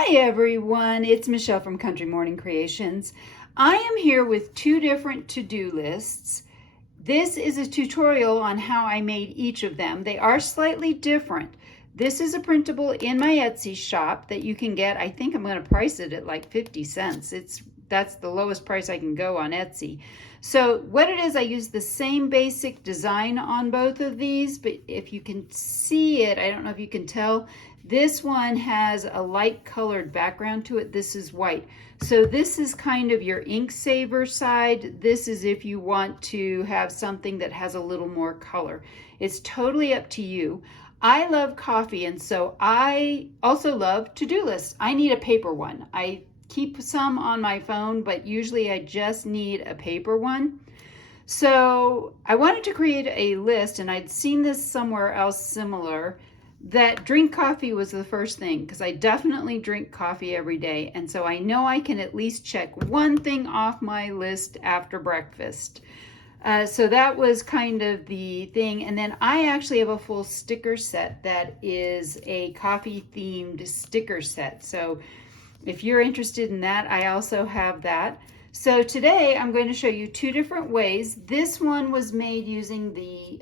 Hi everyone, it's Michelle from Country Morning Creations. I am here with two different to-do lists. This is a tutorial on how I made each of them. They are slightly different. This is a printable in my Etsy shop that you can get. I think I'm going to price it at like 50 cents. That's the lowest price I can go on Etsy. So what it is, I use the same basic design on both of these, but if you can see it, I don't know if you can tell, this one has a light colored background to it. This is white. So this is kind of your ink saver side. This is if you want to have something that has a little more color. It's totally up to you. I love coffee, and so I also love to-do lists. I need a paper one. I keep some on my phone, but usually I just need a paper one. So I wanted to create a list, and I'd seen this somewhere else similar, that drink coffee was the first thing, because I definitely drink coffee every day, and so I know I can at least check one thing off my list after breakfast. So that was kind of the thing. And then I actually have a full sticker set that is a coffee themed sticker set. So if you're interested in that, I also have that. So today I'm going to show you two different ways. This one was made using the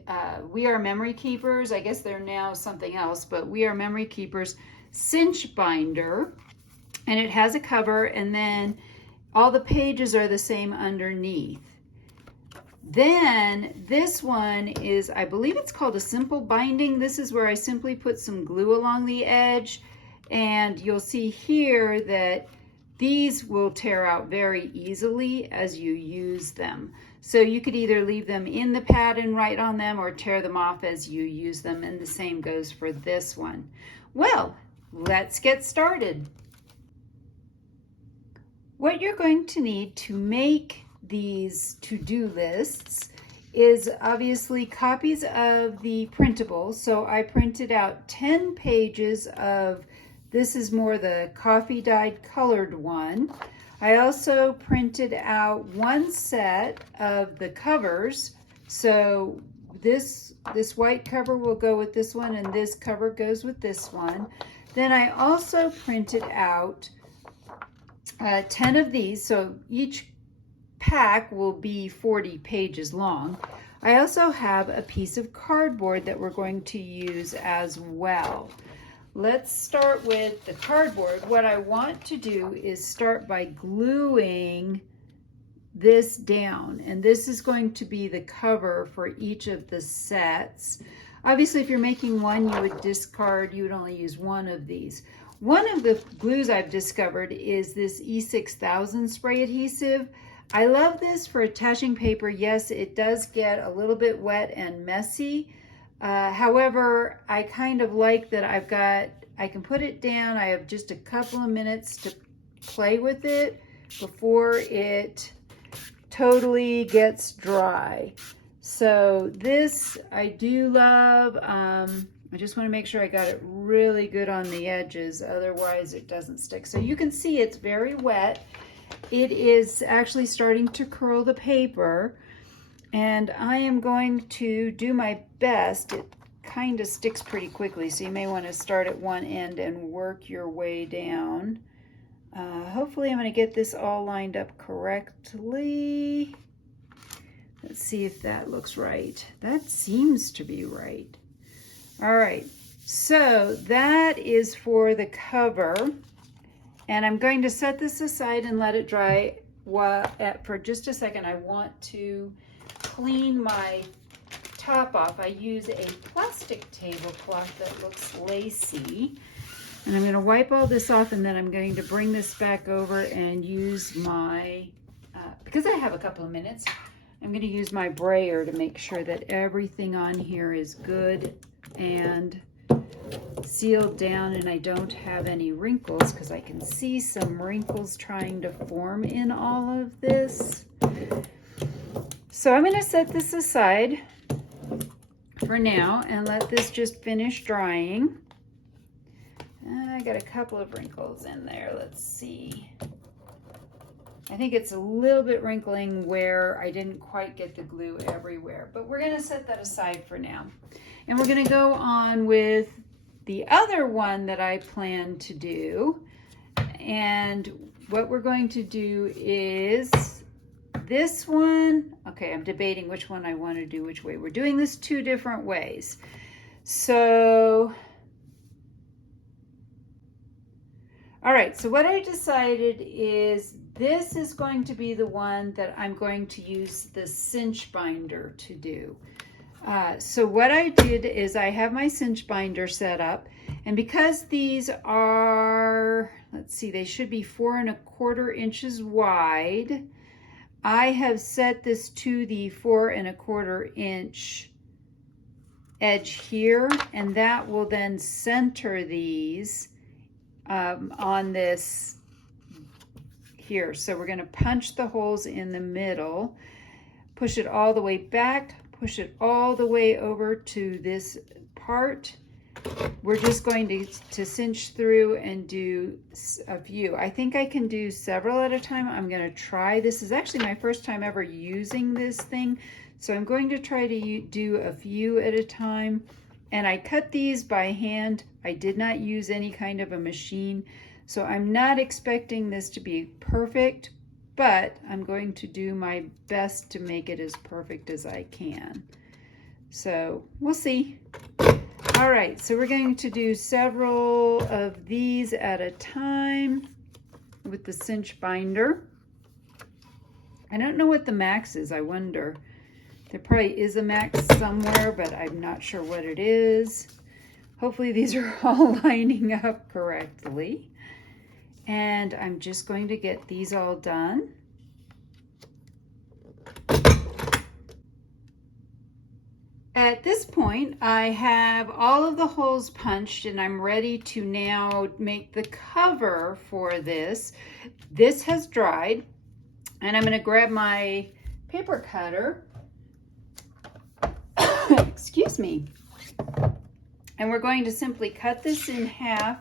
We Are Memory Keepers. I guess they're now something else, but We Are Memory Keepers cinch binder. And it has a cover, and then all the pages are the same underneath. Then this one is, I believe it's called a simple binding. This is where I simply put some glue along the edge, and you'll see here that these will tear out very easily as you use them. So you could either leave them in the pad and write on them, or tear them off as you use them, and the same goes for this one. Well, let's get started. What you're going to need to make these to-do lists is obviously copies of the printables. So I printed out 10 pages of, this is more the coffee dyed colored one. I also printed out one set of the covers. So this white cover will go with this one, and this cover goes with this one. Then I also printed out 10 of these, so each pack will be 40 pages long. I also have a piece of cardboard that we're going to use as well. Let's start with the cardboard. What I want to do is start by gluing this down, and this is going to be the cover for each of the sets. Obviously, if you're making one, you would discard, you would only use one of these. One of the glues I've discovered is this E6000 spray adhesive. I love this for attaching paper. Yes, it does get a little bit wet and messy. However, I kind of like that I can put it down. I have just a couple of minutes to play with it before it totally gets dry. So this I do love. I just want to make sure I got it really good on the edges, otherwise it doesn't stick. So you can see it's very wet. It is actually starting to curl the paper, and I am going to do my best. It kind of sticks pretty quickly, so you may want to start at one end and work your way down. Hopefully I'm going to get this all lined up correctly. Let's see if that looks right. That seems to be right. All right, so that is for the cover. And I'm going to set this aside and let it dry for just a second. I want to clean my top off. I use a plastic tablecloth that looks lacy. And I'm going to wipe all this off, and then I'm going to bring this back over and use my, because I have a couple of minutes, I'm going to use my brayer to make sure that everything on here is good and sealed down, and I don't have any wrinkles, because I can see some wrinkles trying to form in all of this. So I'm going to set this aside for now and let this just finish drying. And I got a couple of wrinkles in there. Let's see. I think it's a little bit wrinkling where I didn't quite get the glue everywhere, but we're going to set that aside for now. And we're going to go on with the other one that I plan to do. And what we're going to do is this one. Okay, I'm debating which one I want to do which way. We're doing this 2 different ways. So, all right, so what I decided is this is going to be the one that I'm going to use the cinch binder to do. So what I did is I have my cinch binder set up, and because these are, let's see, they should be 4 1/4 inches wide, I have set this to the 4 1/4 inch edge here, and that will then center these on this here. So we're going to punch the holes in the middle, push it all the way back, push it all the way over to this part. We're just going to cinch through and do a few. I think I can do several at a time. I'm going to try. This is actually my first time ever using this thing, so I'm going to try to do a few at a time. And I cut these by hand. I did not use any kind of a machine, so I'm not expecting this to be perfect, but I'm going to do my best to make it as perfect as I can. So we'll see. All right, so we're going to do several of these at a time with the cinch binder. I don't know what the max is, I wonder. There probably is a max somewhere, but I'm not sure what it is. Hopefully these are all lining up correctly. And I'm just going to get these all done. At this point, I have all of the holes punched, and I'm ready to now make the cover for this. This has dried, and I'm going to grab my paper cutter. Excuse me. And we're going to simply cut this in half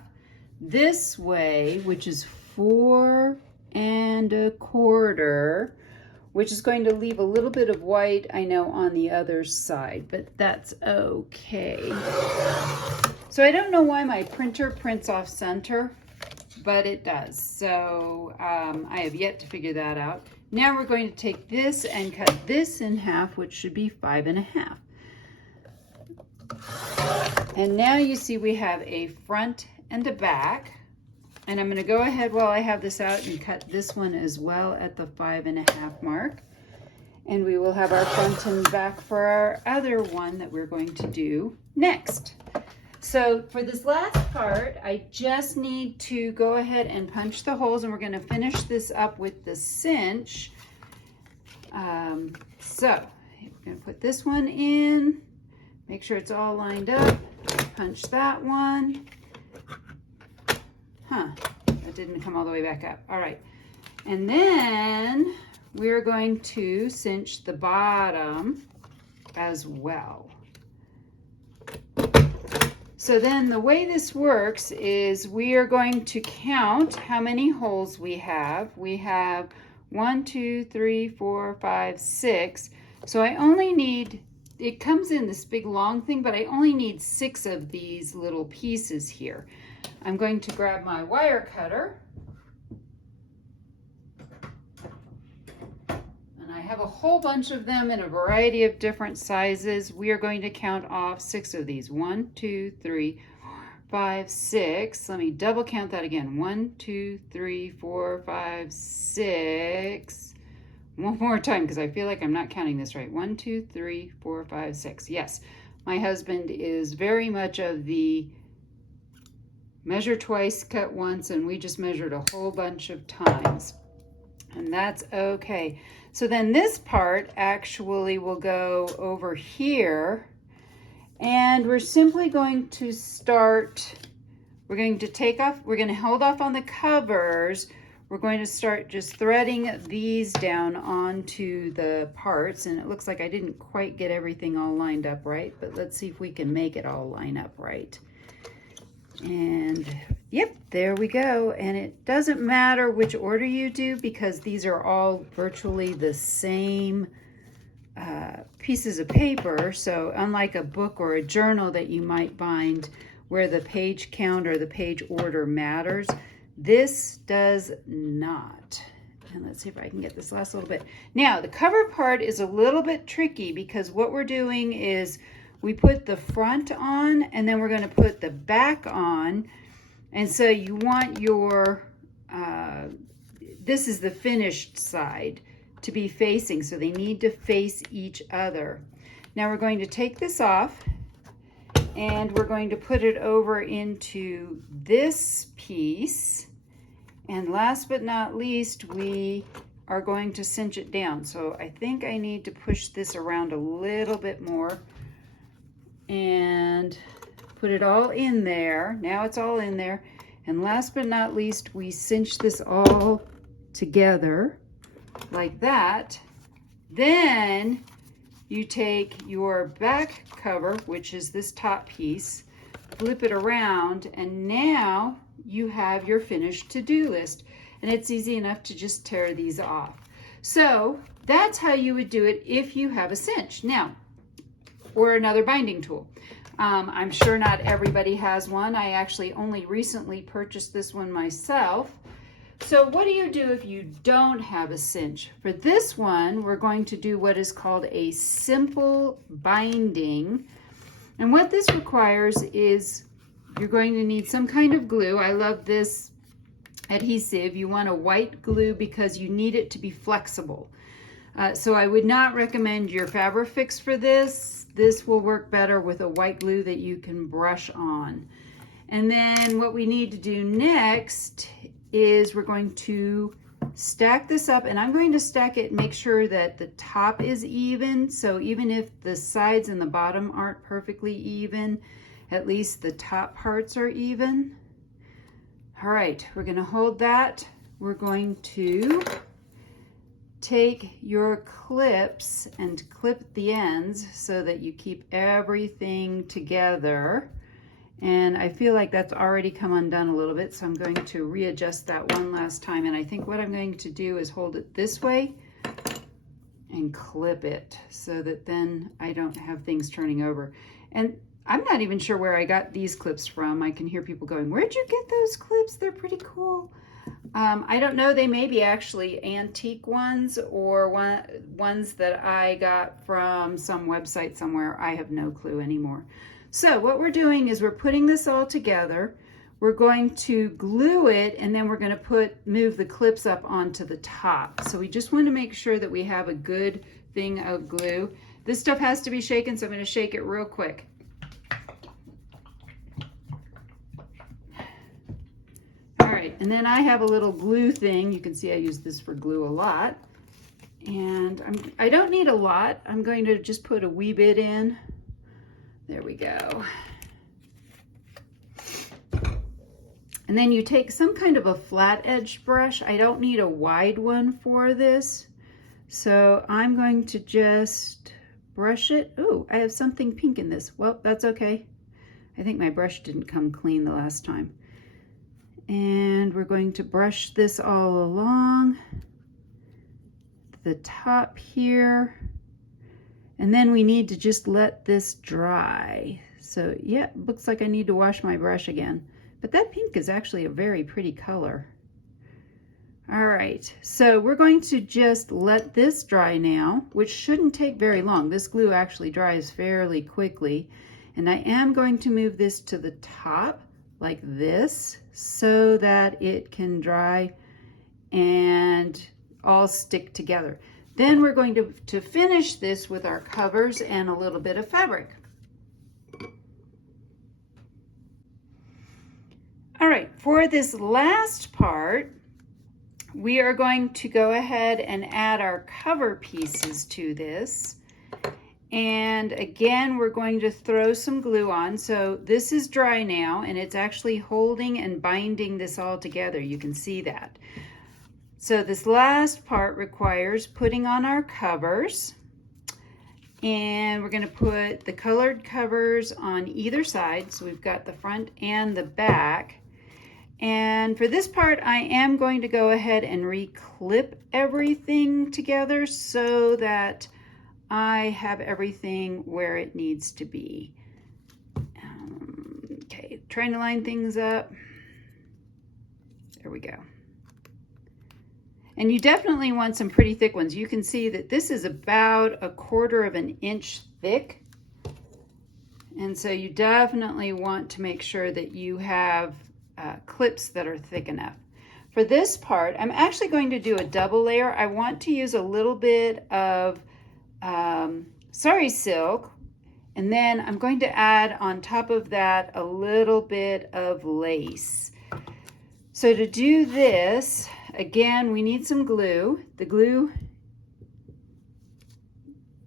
this way, which is 4 1/4, which is going to leave a little bit of white, I know, on the other side, but that's okay. So I don't know why my printer prints off center, but it does. So I have yet to figure that out. Now we're going to take this and cut this in half, which should be 5 1/2. And now you see we have a front and a back. And I'm going to go ahead while I have this out and cut this one as well at the 5 1/2 mark. And we will have our front and back for our other one that we're going to do next. So for this last part, I just need to go ahead and punch the holes, and we're going to finish this up with the cinch. So I'm going to put this one in, make sure it's all lined up, punch that one. That didn't come all the way back up. All right. And then we're going to cinch the bottom as well. So then the way this works is we are going to count how many holes we have. We have 1, 2, 3, 4, 5, 6. So I only need, it comes in this big long thing, but I only need 6 of these little pieces here. I'm going to grab my wire cutter, and I have a whole bunch of them in a variety of different sizes. We are going to count off 6 of these. 1, 2, 3, 4, 5, 6. Let me double count that again. 1, 2, 3, 4, 5, 6. One more time, because I feel like I'm not counting this right. 1, 2, 3, 4, 5, 6. Yes, my husband is very much of the measure twice, cut once, and we just measured a whole bunch of times. And that's okay. So then this part actually will go over here, and we're simply going to start, we're going to take off, we're going to hold off on the covers. We're going to start just threading these down onto the parts, and it looks like I didn't quite get everything all lined up right, but let's see if we can make it all line up right. And yep, there we go. And it doesn't matter which order you do, because these are all virtually the same pieces of paper. So unlike a book or a journal that you might bind where the page count or the page order matters, This does not. And let's see if I can get this last little bit. Now, the cover part is a little bit tricky because what we're doing is we put the front on and then we're going to put the back on. And so you want your, this is the finished side to be facing, so they need to face each other. Now we're going to take this off and we're going to put it over into this piece. And last but not least, we are going to cinch it down. So I think I need to push this around a little bit more and put it all in there. Now it's all in there. And last but not least, we cinch this all together like that. Then you take your back cover, which is this top piece, flip it around, and now you have your finished to-do list. And it's easy enough to just tear these off. So that's how you would do it if you have a cinch. Now, or another binding tool. I'm sure not everybody has one. I actually only recently purchased this one myself. So what do you do if you don't have a cinch? For this one, we're going to do what is called a simple binding. And what this requires is you're going to need some kind of glue. I love this adhesive. You want a white glue because you need it to be flexible. So I would not recommend your Fabrifix for this. This will work better with a white glue that you can brush on. And then what we need to do next is we're going to stack this up, and I'm going to stack it and make sure that the top is even. So even if the sides and the bottom aren't perfectly even, at least the top parts are even. All right, we're going to hold that. We're going to take your clips and clip the ends so that you keep everything together. And I feel like that's already come undone a little bit, so I'm going to readjust that one last time. And I think what I'm going to do is hold it this way and clip it so that then I don't have things turning over. And I'm not even sure where I got these clips from. I can hear people going, "Where'd you get those clips? They're pretty cool." I don't know, they may be actually antique ones or ones that I got from some website somewhere. I have no clue anymore. So what we're doing is we're putting this all together. We're going to glue it, and then we're going to move the clips up onto the top. So we just want to make sure that we have a good thing of glue. This stuff has to be shaken, so I'm going to shake it real quick. All right, and then I have a little glue thing. You can see I use this for glue a lot. And I don't need a lot. I'm going to just put a wee bit in. There we go. And then you take some kind of a flat-edged brush. I don't need a wide one for this. So I'm going to just brush it. Ooh, I have something pink in this. Well, that's okay. I think my brush didn't come clean the last time. And we're going to brush this all along the top here. And then we need to just let this dry. So yeah, looks like I need to wash my brush again. But that pink is actually a very pretty color. All right, so we're going to just let this dry now, which shouldn't take very long. This glue actually dries fairly quickly. And I am going to move this to the top like this so that it can dry and all stick together. Then we're going to finish this with our covers and a little bit of fabric. All right, for this last part, we are going to go ahead and add our cover pieces to this. And again, we're going to throw some glue on. So this is dry now, and it's actually holding and binding this all together. You can see that. So this last part requires putting on our covers, and we're going to put the colored covers on either side. So we've got the front and the back. And for this part, I am going to go ahead and re-clip everything together so that I have everything where it needs to be. Okay, trying to line things up. There we go. And you definitely want some pretty thick ones. You can see that this is about 1/4 of an inch thick. And so you definitely want to make sure that you have clips that are thick enough. For this part, I'm actually going to do a double layer. I want to use a little bit of sari silk, and then I'm going to add on top of that a little bit of lace. So to do this, again, we need some glue. The glue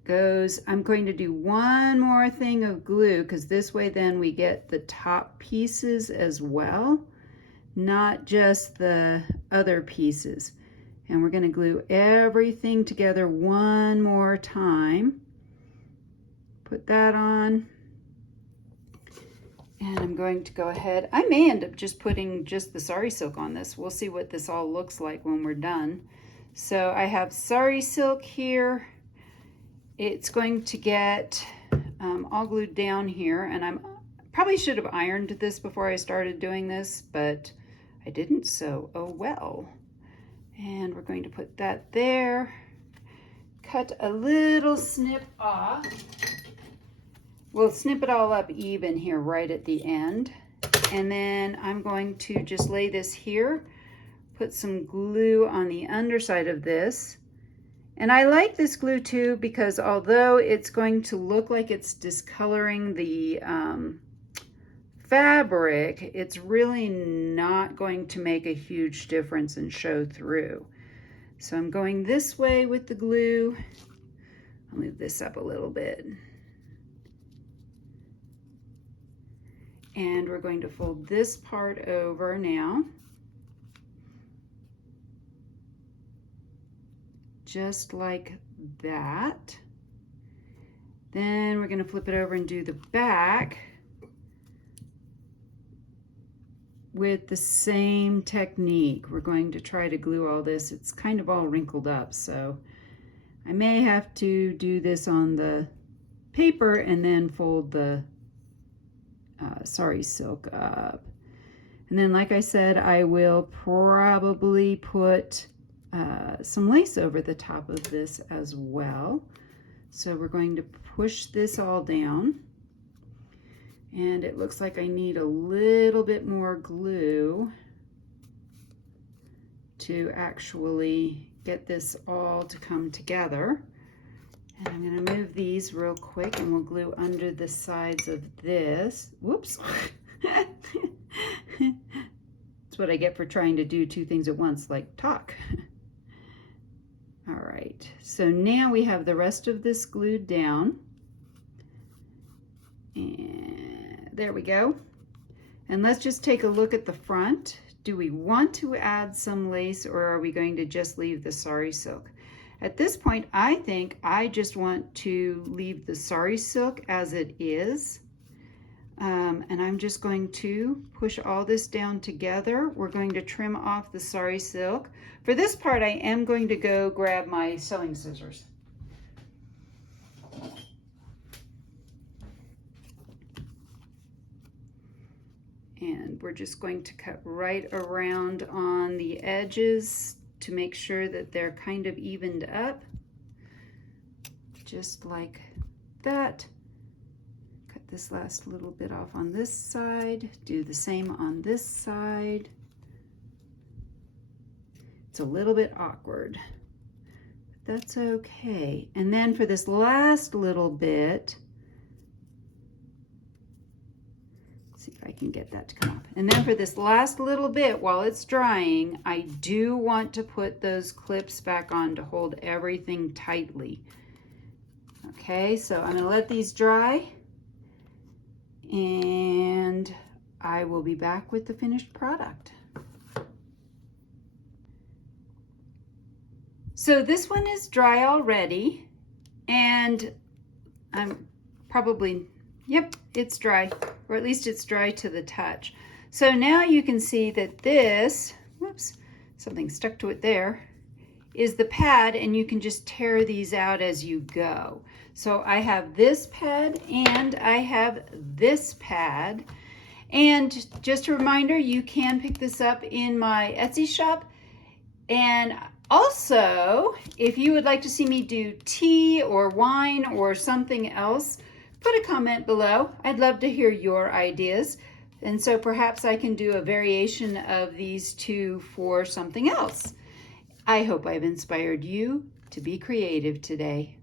goes, I'm going to do one more thing of glue because this way then we get the top pieces as well, not just the other pieces. And we're going to glue everything together one more time. Put that on. And I'm going to go ahead. I may end up just putting just the sari silk on this. We'll see what this all looks like when we're done. So I have sari silk here. It's going to get all glued down here, and I probably should have ironed this before I started doing this, but I didn't, so oh well. And we're going to put that there. Cut a little snip off. We'll snip it all up even here right at the end. And then I'm going to just lay this here, put some glue on the underside of this. And I like this glue too because although it's going to look like it's discoloring the fabric, it's really not going to make a huge difference and show through. So I'm going this way with the glue. I'll move this up a little bit. And we're going to fold this part over now. Just like that. Then we're going to flip it over and do the back with the same technique. We're going to try to glue all this. It's kind of all wrinkled up, so I may have to do this on the paper and then fold the sari silk up. And then, like I said, I will probably put some lace over the top of this as well. So we're going to push this all down. And it looks like I need a little bit more glue to actually get this all to come together. And I'm going to move these real quick and we'll glue under the sides of this. Whoops. That's what I get for trying to do two things at once, like talk. All right, so now we have the rest of this glued down. And there we go. And let's just take a look at the front. Do we want to add some lace or are we going to just leave the sari silk? At this point, I think I just want to leave the sari silk as it is. And I'm just going to push all this down together. We're going to trim off the sari silk. For this part, I am going to go grab my sewing scissors. And we're just going to cut right around on the edges to make sure that they're kind of evened up. Just like that. Cut this last little bit off on this side. Do the same on this side. It's a little bit awkward, but that's okay. And then for this last little bit, let's see if I can get that to come up. And then for this last little bit, while it's drying, I do want to put those clips back on to hold everything tightly. Okay, so I'm going to let these dry, and I will be back with the finished product. So this one is dry already, and I'm probably, yep, it's dry, or at least it's dry to the touch. So now you can see that this, whoops, something stuck to it there, is the pad, and you can just tear these out as you go. So I have this pad and I have this pad, And just a reminder, you can pick this up in my Etsy shop. And also, if you would like to see me do tea or wine or something else, put a comment below. I'd love to hear your ideas. And so perhaps I can do a variation of these two for something else. I hope I've inspired you to be creative today.